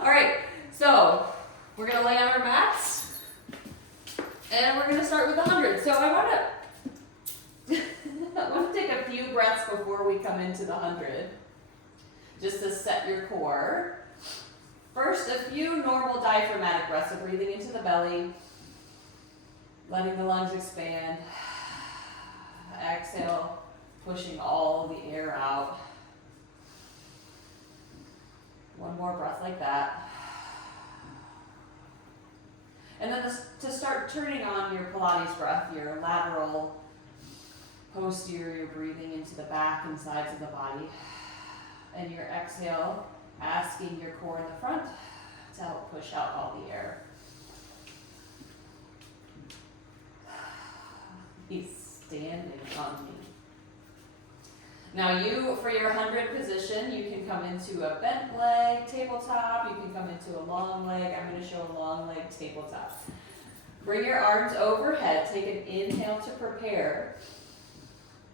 All right, so we're gonna lay on our mats and we're gonna start with 100. So I want to take a few breaths before we come into the 100, just to set your core. First, a few normal diaphragmatic breaths, so breathing into the belly, letting the lungs expand. Exhale, pushing all the air out. One more breath like that. And then to start turning on your Pilates breath, your lateral, posterior breathing into the back and sides of the body. And your exhale, asking your core in the front to help push out all the air. He's standing on me. Now you, for your 100 position, you can come into a bent leg tabletop, you can come into a long leg. I'm going to show a long leg tabletop. Bring your arms overhead, take an inhale to prepare.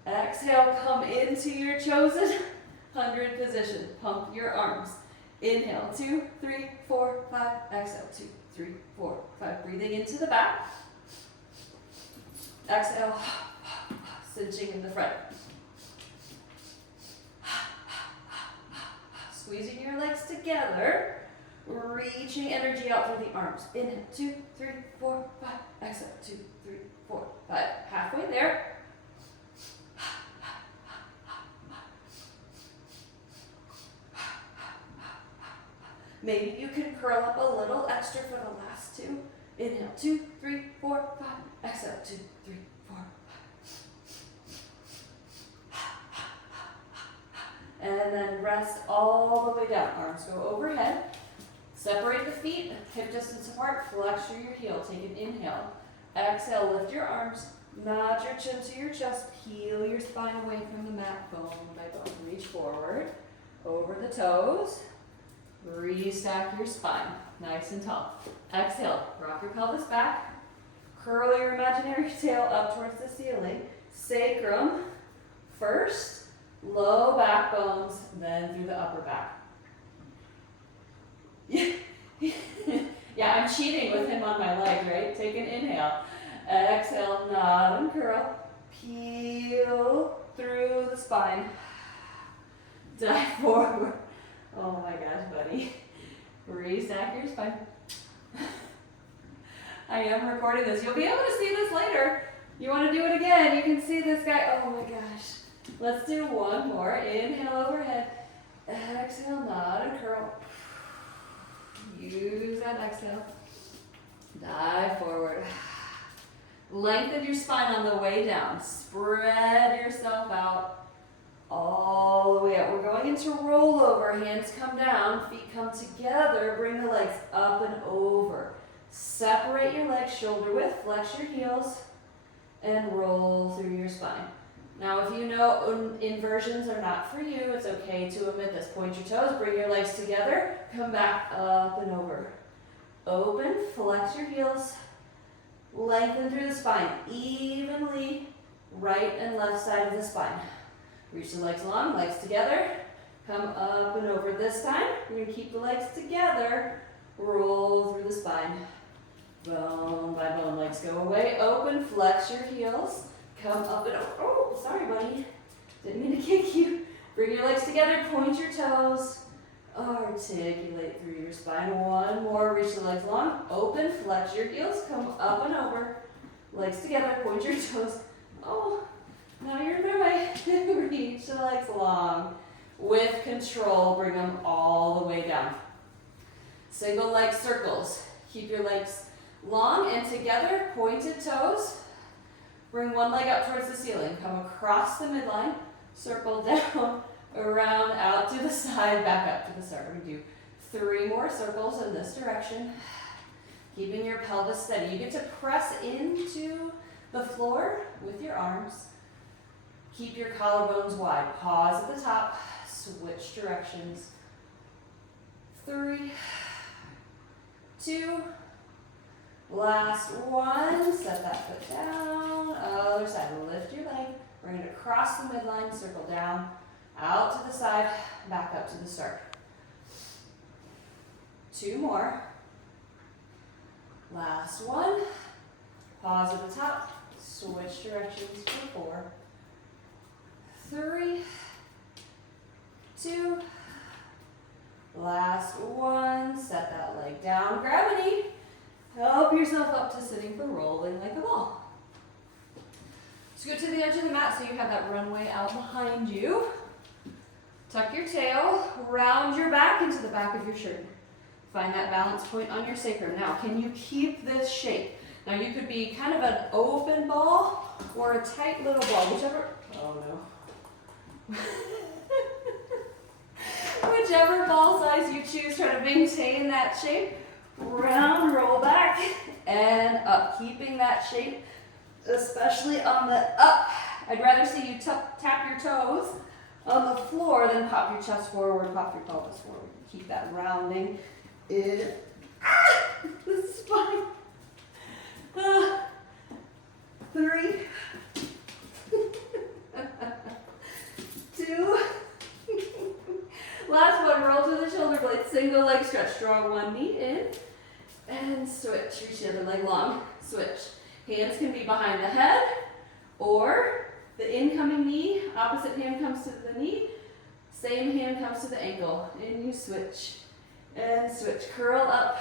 Exhale, come into your chosen 100 position. Pump your arms. Inhale, 2, 3, 4, 5. Exhale, 2, 3, 4, 5. Breathing into the back. Exhale, cinching in the front. Squeezing your legs together, reaching energy out through the arms. Inhale, 2, 3, 4, 5. Exhale, 2, 3, 4, 5. Halfway there. Maybe you can curl up a little extra for the last two. Inhale, 2, 3, 4, 5. Exhale, 2, 3, 4, 5. And then rest all the way down. Arms go overhead. Separate the feet, hip distance apart. Flex through your heel. Take an inhale. Exhale, lift your arms. Nod your chin to your chest. Heel your spine away from the mat, bone by bone. Reach forward, over the toes. Restack your spine, nice and tall. Exhale, rock your pelvis back. Curl your imaginary tail up towards the ceiling. Sacrum first, low back bones, then through the upper back. Yeah, I'm cheating with him on my leg, right? Take an inhale. Exhale, nod and curl. Peel through the spine. Dive forward. Oh my gosh, buddy. Restack your spine. I am recording this. You'll be able to see this later. You want to do it again, you can see this guy. Oh my gosh. Let's do one more. Inhale overhead. Exhale, nod and curl. Use that exhale. Dive forward. Lengthen your spine on the way down. Spread yourself out. All the way up. We're going into rollover. Hands come down, feet come together. Bring the legs up and over. Separate your legs shoulder width, flex your heels, and roll through your spine. Now, if you know inversions are not for you, it's okay to omit this. Point your toes, bring your legs together, come back up and over. Open, flex your heels, lengthen through the spine evenly, right and left side of the spine. Reach the legs long, legs together, come up and over. This time, we're going to keep the legs together, roll through the spine. Bone by bone, legs go away, open, flex your heels, come up and over. Oh, sorry buddy, didn't mean to kick you. Bring your legs together, point your toes, articulate through your spine. One more, reach the legs long, open, flex your heels, come up and over. Legs together, point your toes. Oh. Now you're in my way. Reach the legs long. With control, bring them all the way down. Single leg circles. Keep your legs long and together, pointed toes. Bring one leg up towards the ceiling. Come across the midline, circle down, around, out to the side, back up to the start. We do 3 more circles in this direction. Keeping your pelvis steady. You get to press into the floor with your arms. Keep your collarbones wide. Pause at the top. Switch directions. 3, 2, last one. Set that foot down. Other side. Lift your leg. Bring it across the midline. Circle down. Out to the side. Back up to the start. 2 more. Last one. Pause at the top. Switch directions for 4. 3, 2. Last one. Set that leg down. Grab a knee. Help yourself up to sitting for rolling like a ball. Scoot to the edge of the mat so you have that runway out behind you. Tuck your tail, round your back into the back of your shirt. Find that balance point on your sacrum. Now, can you keep this shape? Now, you could be kind of an open ball or a tight little ball, whichever, oh no. Whichever ball size you choose, try to maintain that shape. Round, roll back, and up. Keeping that shape, especially on the up. I'd rather see you tap your toes on the floor than pop your chest forward, pop your pelvis forward. Keep that rounding in the spine. 3, 2. Last one, roll to the shoulder blades, single leg stretch. Draw one knee in and switch. Reach the other leg long. Switch. Hands can be behind the head or the incoming knee, opposite hand comes to the knee, same hand comes to the ankle. And you switch and switch. Curl up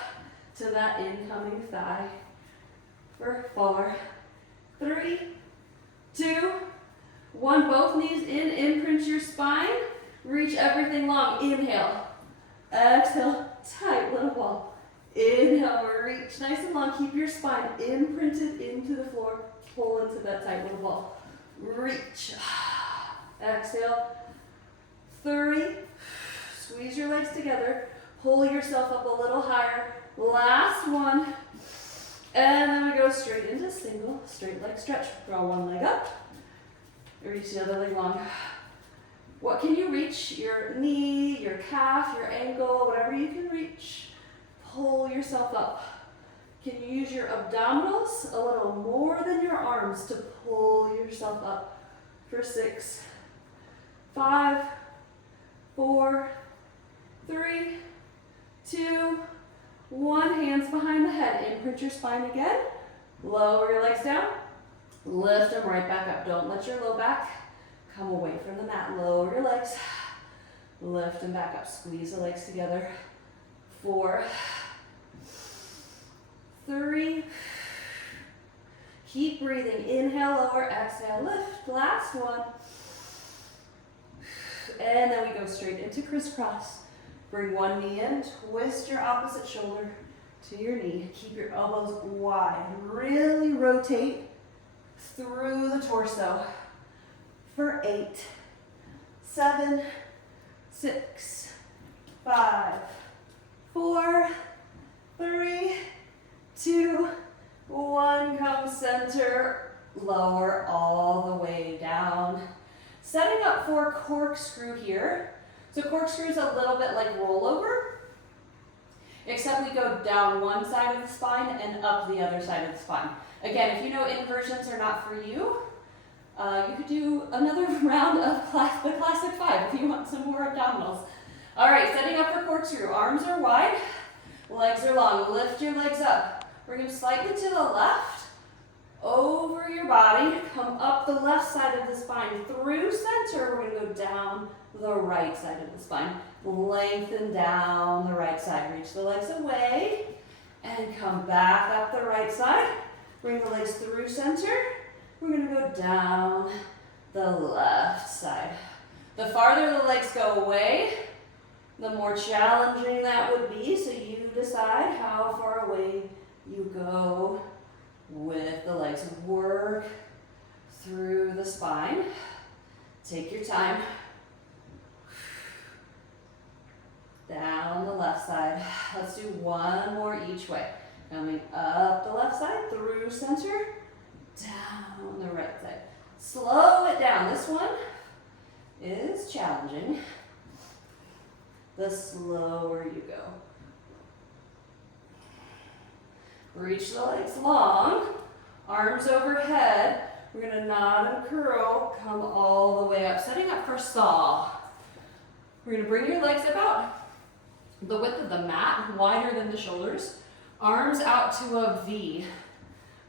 to that incoming thigh for 4, 3, 2, 1. Both knees in, imprint your spine. Reach everything long. Inhale. Exhale. Tight little ball. Inhale. Reach nice and long. Keep your spine imprinted into the floor. Pull into that tight little ball. Reach. Exhale. 3. Squeeze your legs together. Pull yourself up a little higher. Last one. And then we go straight into single straight leg stretch. Draw one leg up. Reach the other leg long. What can you reach? Your knee, your calf, your ankle, whatever you can reach. Pull yourself up. Can you use your abdominals a little more than your arms to pull yourself up for 6, 5, 4, 3, 2, 1. Hands behind the head. Imprint your spine again. Lower your legs down. Lift them right back up. Don't let your low back come away from the mat. Lower your legs. Lift them back up. Squeeze the legs together. 4, 3. Keep breathing. Inhale, lower, exhale, lift. Last one. And then we go straight into crisscross. Bring one knee in. Twist your opposite shoulder to your knee. Keep your elbows wide. Really rotate through the torso. For 8, 7, 6, 5, 4, 3, 2, 1. Come center. Lower all the way down. Setting up for corkscrew here. So corkscrew is a little bit like rollover, except we go down one side of the spine and up the other side of the spine. Again, if you know inversions are not for you, you could do another round of the classic 5 if you want some more abdominals. All right, setting up for corkscrew. Arms are wide, legs are long. Lift your legs up. Bring them slightly to the left, over your body. Come up the left side of the spine through center. We're going to go down the right side of the spine. Lengthen down the right side. Reach the legs away and come back up the right side. Bring the legs through center. We're going to go down the left side. The farther the legs go away, the more challenging that would be. So you decide how far away you go with the legs. Work through the spine. Take your time. Down the left side. Let's do one more each way. Coming up the left side, through center, down the right side. Slow it down. This one is challenging. The slower you go. Reach the legs long, arms overhead. We're going to nod and curl, come all the way up, setting up for saw. We're going to bring your legs about the width of the mat, wider than the shoulders. Arms out to a V.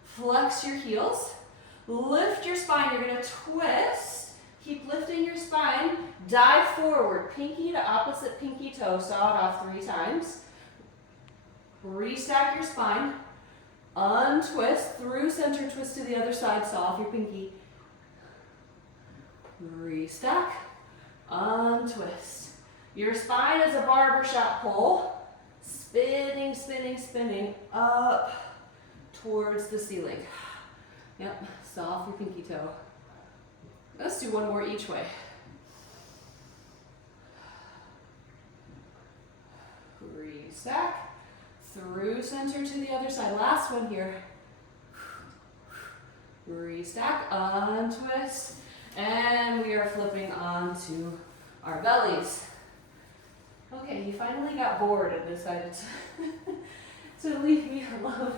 Flex your heels. Lift your spine. You're going to twist. Keep lifting your spine. Dive forward. Pinky to opposite pinky toe. Saw it off 3 times. Restack your spine. Untwist. Through center twist to the other side. Saw off your pinky. Restack. Untwist. Your spine is a barbershop pole. Spinning, spinning, spinning up towards the ceiling. Yep, saw off your pinky toe. Let's do one more each way. Restack. Through center to the other side. Last one here. Restack, untwist, and we are flipping onto our bellies. Okay, you finally got bored and decided to leave me alone.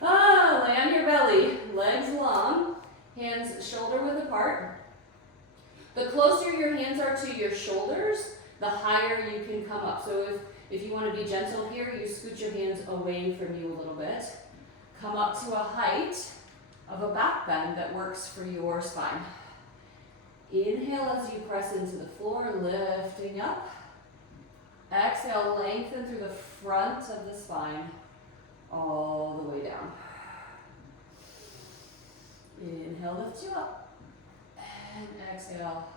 Lay on your belly, legs long, hands shoulder width apart. The closer your hands are to your shoulders, the higher you can come up. So if you want to be gentle here, you scoot your hands away from you a little bit. Come up to a height of a back bend that works for your spine. Inhale as you press into the floor, lifting up. Exhale, lengthen through the front of the spine, all the way down. Inhale, lift you up. And exhale,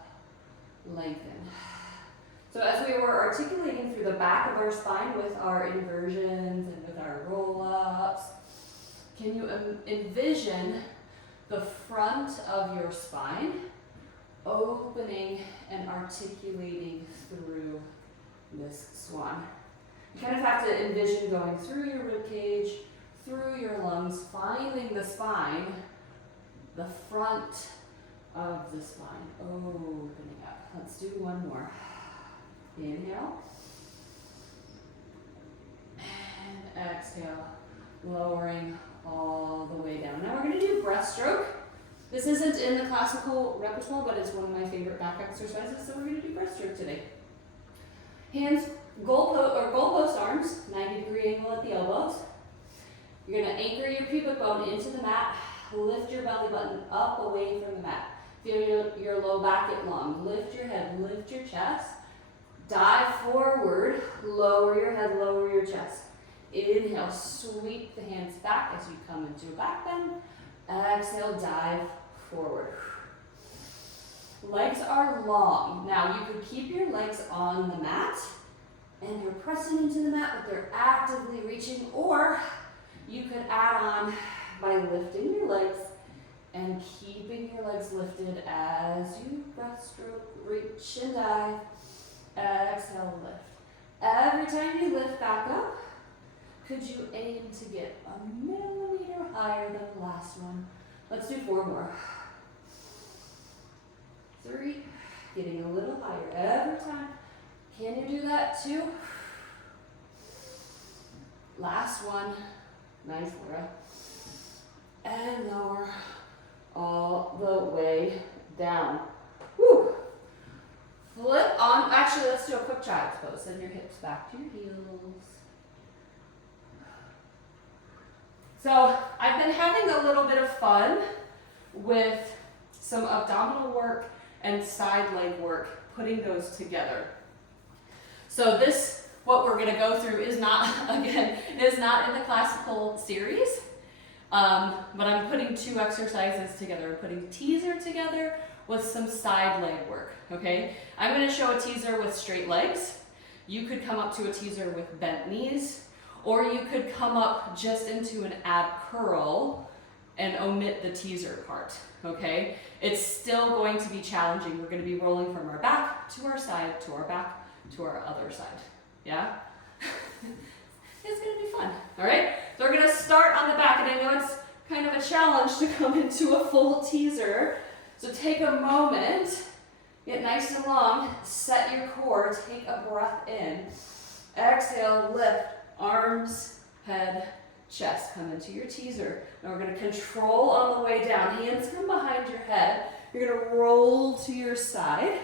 lengthen. So as we were articulating through the back of our spine with our inversions and with our roll-ups, can you envision the front of your spine opening and articulating through this swan? You kind of have to envision going through your rib cage, through your lungs, finding the spine, the front of the spine, opening up. Let's do one more. Inhale. And exhale, lowering all the way down. Now we're going to do breaststroke. This isn't in the classical repertoire, but it's one of my favorite back exercises, so we're going to do breaststroke today. Hands, goalpost arms, 90-degree angle at the elbows. You're going to anchor your pubic bone into the mat, lift your belly button up away from the mat. Feel your low back get long. Lift your head, lift your chest. Dive forward, lower your head, lower your chest. Inhale, sweep the hands back as you come into a back bend. Exhale, dive forward. Legs are long. Now you could keep your legs on the mat and you're pressing into the mat, but they're actively reaching, or you could add on by lifting your legs and keeping your legs lifted as you breaststroke, reach and dive. Exhale, lift. Every time you lift back up, could you aim to get a millimeter higher than the last one? Let's do 4 more. 3, getting a little higher every time. Can you do that? 2. Last one. Nice, Laura. And lower all the way down. Woo. Flip on. Actually, let's do a quick child's pose. Send your hips back to your heels. So I've been having a little bit of fun with some abdominal work and side leg work, putting those together. So this, what we're going to go through is not, again, is not in the classical series, but I'm putting 2 exercises together. I'm putting teaser together with some side leg work, okay? I'm going to show a teaser with straight legs. You could come up to a teaser with bent knees, or you could come up just into an ab curl and omit the teaser part, okay? It's still going to be challenging. We're going to be rolling from our back to our side, to our back, to our other side, yeah? It's going to be fun, all right? So we're going to start on the back, and I know it's kind of a challenge to come into a full teaser, so take a moment, get nice and long, set your core, take a breath in, exhale, lift, arms, head, chest, come into your teaser. Now we're going to control on the way down. Hands come behind your head. You're going to roll to your side.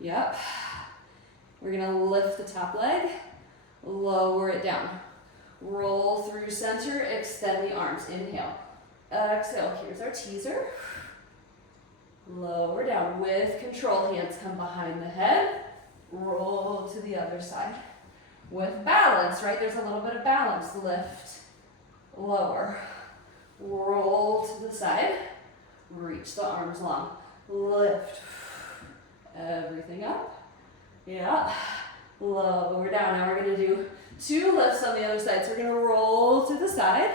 Yep. We're gonna lift the top leg, lower it down. Roll through center, extend the arms. Inhale, exhale. Here's our teaser. Lower down with control. Hands come behind the head. Roll to the other side. With balance, right? There's a little bit of balance. Lift, lower. Roll to the side. Reach the arms long. Lift. Everything up. Yeah. Lower down. Now we're going to do 2 lifts on the other side. So we're going to roll to the side.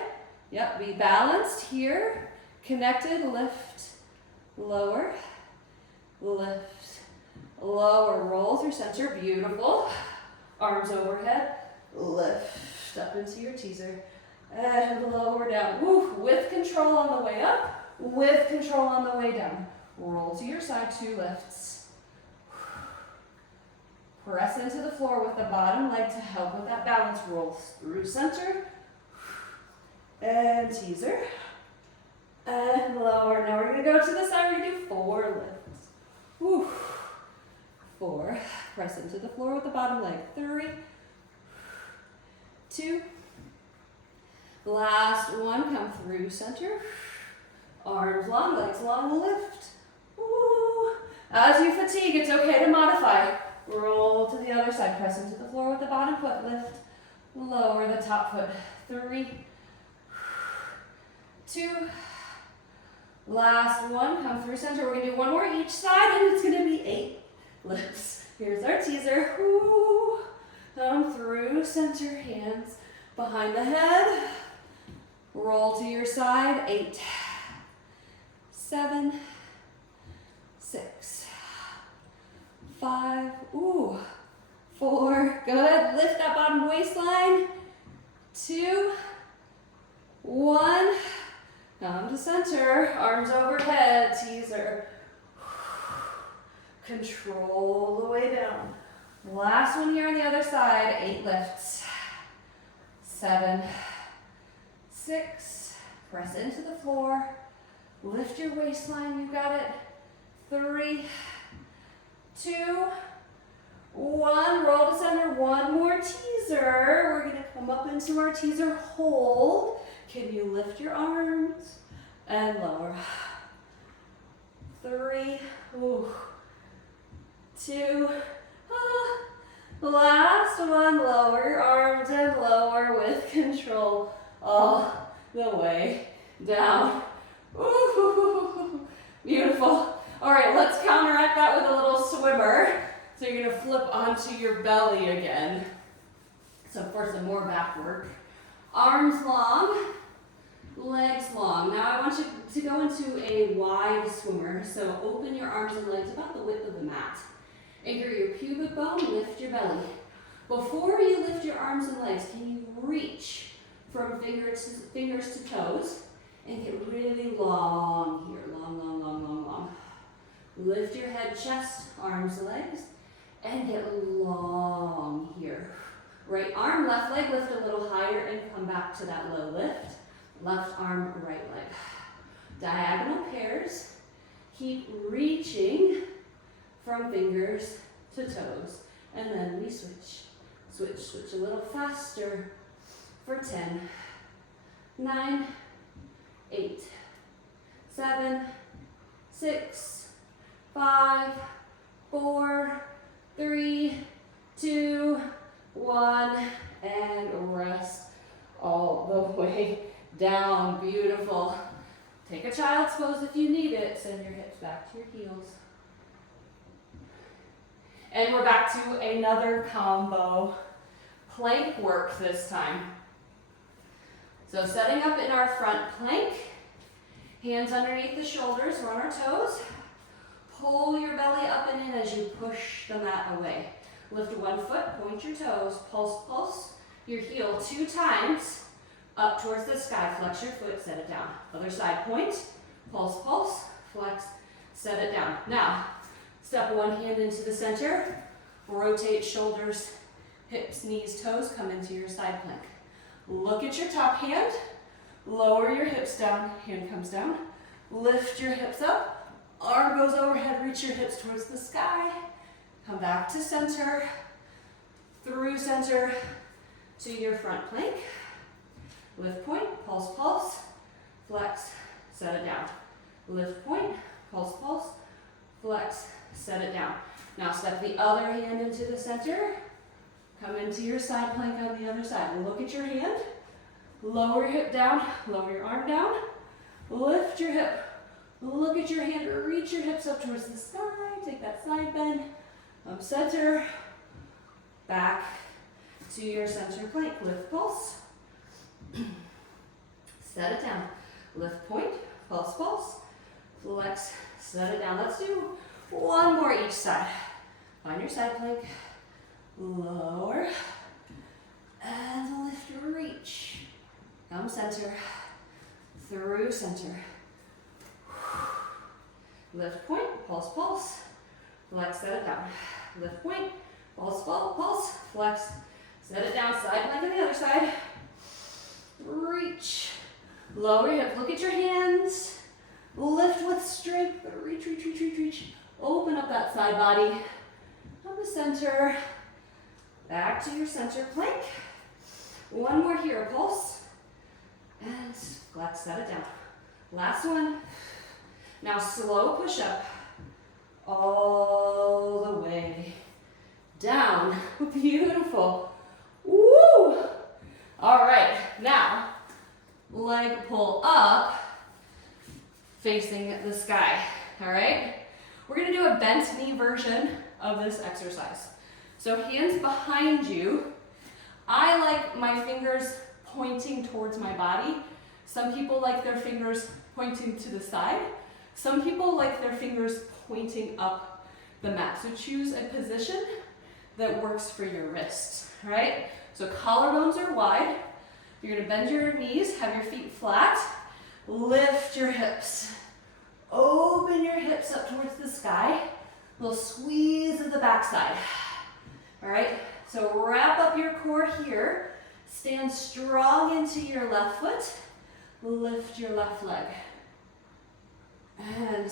Yep. Be balanced here. Connected. Lift. Lower. Lift. Lower. Roll through center. Beautiful. Arms overhead. Lift up into your teaser. And lower down. Woo. With control on the way up. With control on the way down. Roll to your side. 2 lifts. Press into the floor with the bottom leg to help with that balance. Roll through center. And teaser. And lower. Now we're going to go to the side. We're going to do 4 lifts. Woo. 4. Press into the floor with the bottom leg. 3. 2. Last one. Come through center. Arms long, legs long, lift. Woo. As you fatigue, it's okay to modify. Roll to the other side. Press into the floor with the bottom foot. Lift. Lower the top foot. 3. 2. Last one. Come through center. We're going to do 1 more each side, and it's going to be 8 lifts. Here's our teaser. Woo. Come through center. Hands behind the head. Roll to your side. 8. 7. 6. 5. Ooh. 4. Good. Lift that bottom waistline. 2. 1. Come to center. Arms overhead. Teaser. Control the way down. Last one here on the other side. 8 lifts. 7. 6. Press into the floor. Lift your waistline. You got it. 3. 2. 1. Roll to center. 1 more teaser. We're going to come up into our teaser. Hold. Can you lift your arms? And lower. 3. Ooh. 2. Last one. Lower your arms and lower with control all the way down. Ooh. Beautiful. All right, let's counteract that with a little swimmer. So you're going to flip onto your belly again. So for some more back work. Arms long, legs long. Now I want you to go into a wide swimmer. So open your arms and legs about the width of the mat. Anchor your pubic bone, lift your belly. Before you lift your arms and legs, can you reach from fingers to toes and get really long here. Long, long, long, long, long. Lift your head, chest, arms, legs, and get long here. Right arm, left leg, lift a little higher and come back to that low lift. Left arm, right leg. Diagonal pairs. Keep reaching from fingers to toes. And then we switch. Switch a little faster for 10, 9, 8, 7, 6, 5, 4, 3, 2, 1, and rest all the way down. Beautiful. Take a child's pose if you need it. Send your hips back to your heels. And we're back to another combo. Plank work this time. So setting up in our front plank. Hands underneath the shoulders, we're on our toes. Pull your belly up and in as you push the mat away. Lift one foot, point your toes, pulse, pulse your heel 2 times up towards the sky. Flex your foot, set it down. Other side, point, pulse, pulse, flex, set it down. Now, step one hand into the center, rotate shoulders, hips, knees, toes, come into your side plank. Look at your top hand, lower your hips down, hand comes down, lift your hips up, arm goes overhead, reach your hips towards the sky, come back to center, through center to your front plank. Lift point, pulse, pulse, flex, set it down. Lift point, pulse, pulse, flex, set it down. Now step the other hand into the center. Come into your side plank on the other side. Look at your hand. Lower your hip down, lower your arm down. Lift your hip. Look at your hand, reach your hips up towards the sky. Take that side bend. Center, back to your center plank. Lift, pulse. Set it down. Lift point, pulse, pulse. Flex, set it down. Let's do one more each side. Find your side plank. Lower. And lift, reach. Come center. Through center. Lift point, pulse, pulse. Flex, set it down. Lift point, pulse, pulse, pulse. Flex, set it down. Side plank on the other side. Reach. Lower your hips. Look at your hands. Lift with strength. Reach, reach, reach, reach, reach. Open up that side body. Come to center. Back to your center plank. One more here. Pulse. And flex. Set it down. Last one. Now slow push up. All the way down. Beautiful. Woo! All right, now leg pull up, facing the sky. All right, we're gonna do a bent knee version of this exercise. So hands behind you. I like my fingers pointing towards my body. Some people like their fingers pointing to the side. Some people like their fingers pointing up the mat. So choose a position that works for your wrists, all right? So collarbones are wide. You're gonna bend your knees, have your feet flat, lift your hips. Open your hips up towards the sky. A little squeeze of the backside. All right, so wrap up your core here. Stand strong into your left foot. Lift your left leg. And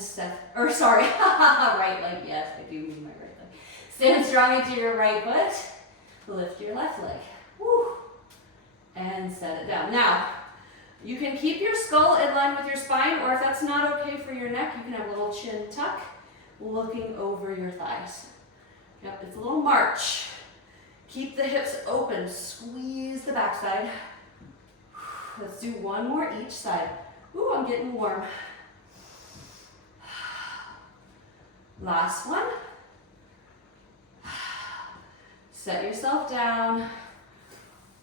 right leg, yes, I do mean my right leg. Stand strong into your right foot. Lift your left leg. Woo. And set it down. Now, you can keep your skull in line with your spine, or if that's not okay for your neck, you can have a little chin tuck, looking over your thighs. Yep, it's a little march. Keep the hips open, squeeze the backside. Let's do one more each side. Ooh, I'm getting warm. Last one. Set yourself down.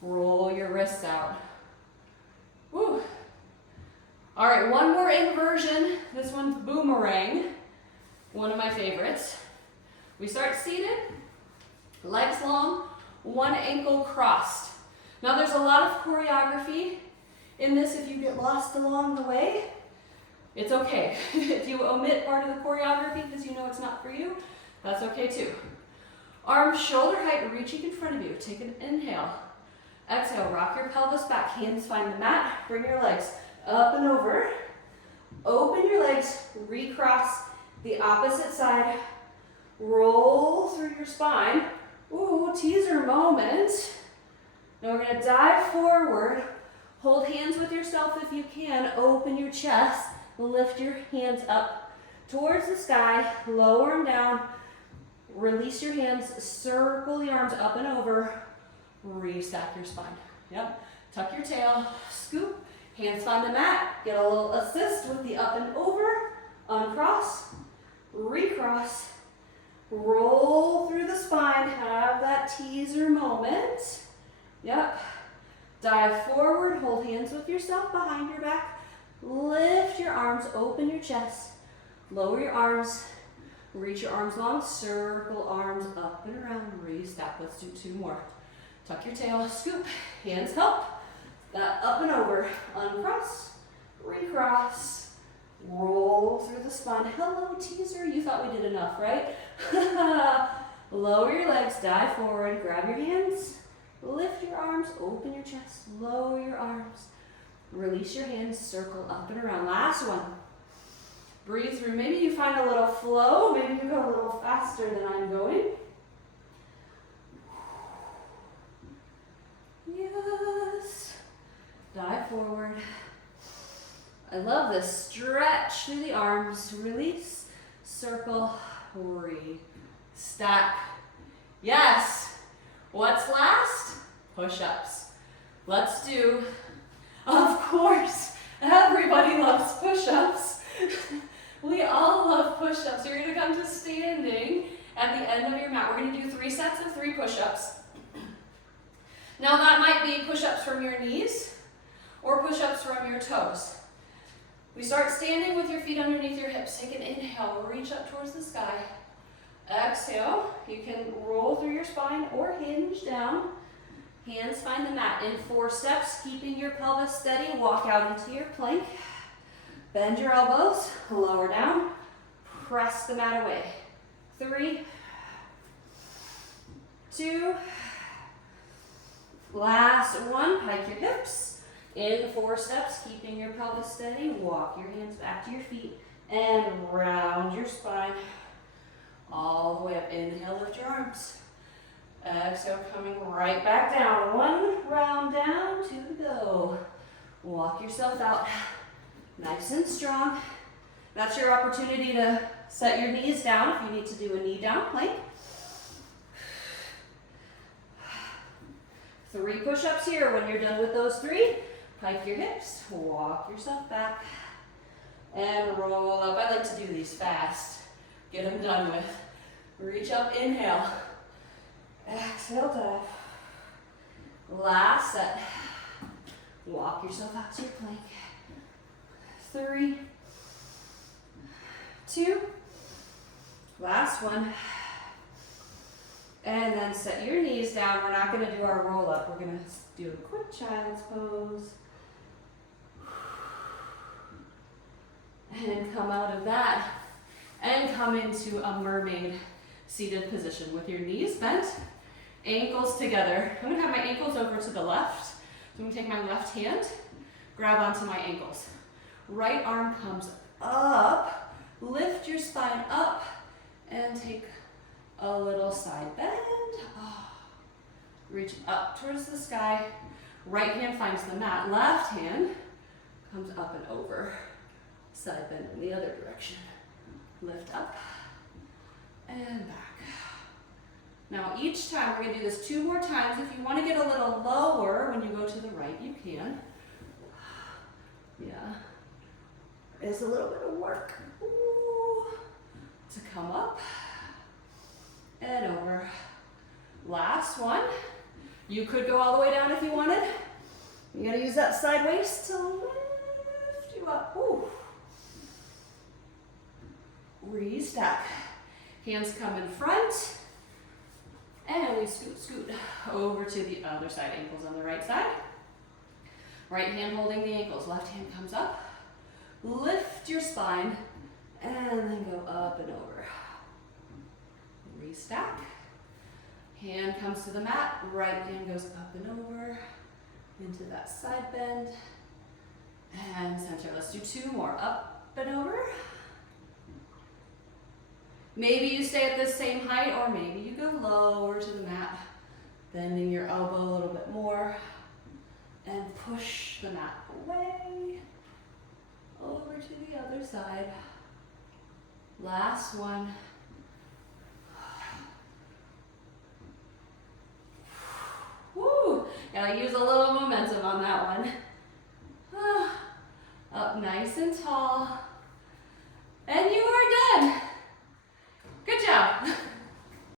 Roll your wrists out. Woo. All right, one more inversion. This one's boomerang. One of my favorites. We start seated, legs long, one ankle crossed. Now there's a lot of choreography in this. If you get lost along the way, it's okay. If you omit part of the choreography because you know it's not for you, that's okay too. Arms shoulder height, reaching in front of you. Take an inhale. Exhale, rock your pelvis back. Hands find the mat. Bring your legs up and over. Open your legs, recross the opposite side. Roll through your spine. Ooh, teaser moment. Now we're gonna dive forward. Hold hands with yourself if you can. Open your chest. Lift your hands up towards the sky. Lower them down. Release your hands. Circle the arms up and over. Restack your spine. Yep. Tuck your tail. Scoop. Hands find the mat. Get a little assist with the up and over. Uncross. Recross. Roll through the spine. Have that teaser moment. Yep. Dive forward. Hold hands with yourself behind your back. Lift your arms. Open your chest. Lower your arms. Reach your arms long. Circle arms up and around. Restack. Let's do two more. Tuck your tail. Scoop. Hands help. That up and over. Uncross. Recross. Roll through the spine. Hello, teaser. You thought we did enough, right? Lower your legs. Dive forward. Grab your hands. Lift your arms. Open your chest. Lower your arms. Release your hands. Circle up and around. Last one. Breathe through. Maybe you find a little flow. Maybe you go a little faster than I'm going. I love this. Stretch through the arms. Release. Circle. Stack. Yes. What's last? Push-ups. Let's do, of course, everybody loves push-ups. We all love push-ups. You're gonna come to standing at the end of your mat. We're gonna do 3 sets of 3 push-ups. Now that might be push-ups from your knees or push-ups from your toes. We start standing with your feet underneath your hips. Take an inhale, reach up towards the sky. Exhale, you can roll through your spine or hinge down. Hands find the mat in 4 steps, keeping your pelvis steady. Walk out into your plank. Bend your elbows, lower down. Press the mat away. 3, 2, last one. Pike your hips. In 4 steps, keeping your pelvis steady. Walk your hands back to your feet and round your spine. All the way up. Inhale, lift your arms. Exhale, coming right back down. 1 round down, 2 to go. Walk yourself out. Nice and strong. That's your opportunity to set your knees down if you need to do a knee down plank. 3 push-ups here. When you're done with those 3, pike your hips, walk yourself back, and roll up. I like to do these fast. Get them done with. Reach up, inhale. Exhale, dive. Last set. Walk yourself out to your plank. 3, 2, last one. And then set your knees down. We're not going to do our roll up. We're going to do a quick child's pose. And come out of that. And come into a mermaid seated position with your knees bent, ankles together. I'm going to have my ankles over to the left. So I'm going to take my left hand, grab onto my ankles. Right arm comes up, lift your spine up, and take a little side bend. Reach up towards the sky. Right hand finds the mat. Left hand comes up and over. Side bend in the other direction. Lift up and back. Now each time, we're going to do this 2 more times. If you want to get a little lower when you go to the right, you can. Yeah. It's a little bit of work. Ooh. To come up and over. Last one. You could go all the way down if you wanted. You're going to use that side waist to lift you up. Ooh. Restack. Hands come in front. And we scoot over to the other side. Ankles on the right side. Right hand holding the ankles. Left hand comes up. Lift your spine. And then go up and over. Restack. Hand comes to the mat. Right hand goes up and over. Into that side bend. And center. Let's do 2 more. Up and over. Maybe you stay at the same height, or maybe you go lower to the mat, bending your elbow a little bit more, and push the mat away, over to the other side. Last one. Woo! Gotta use a little momentum on that one. Up nice and tall. And you are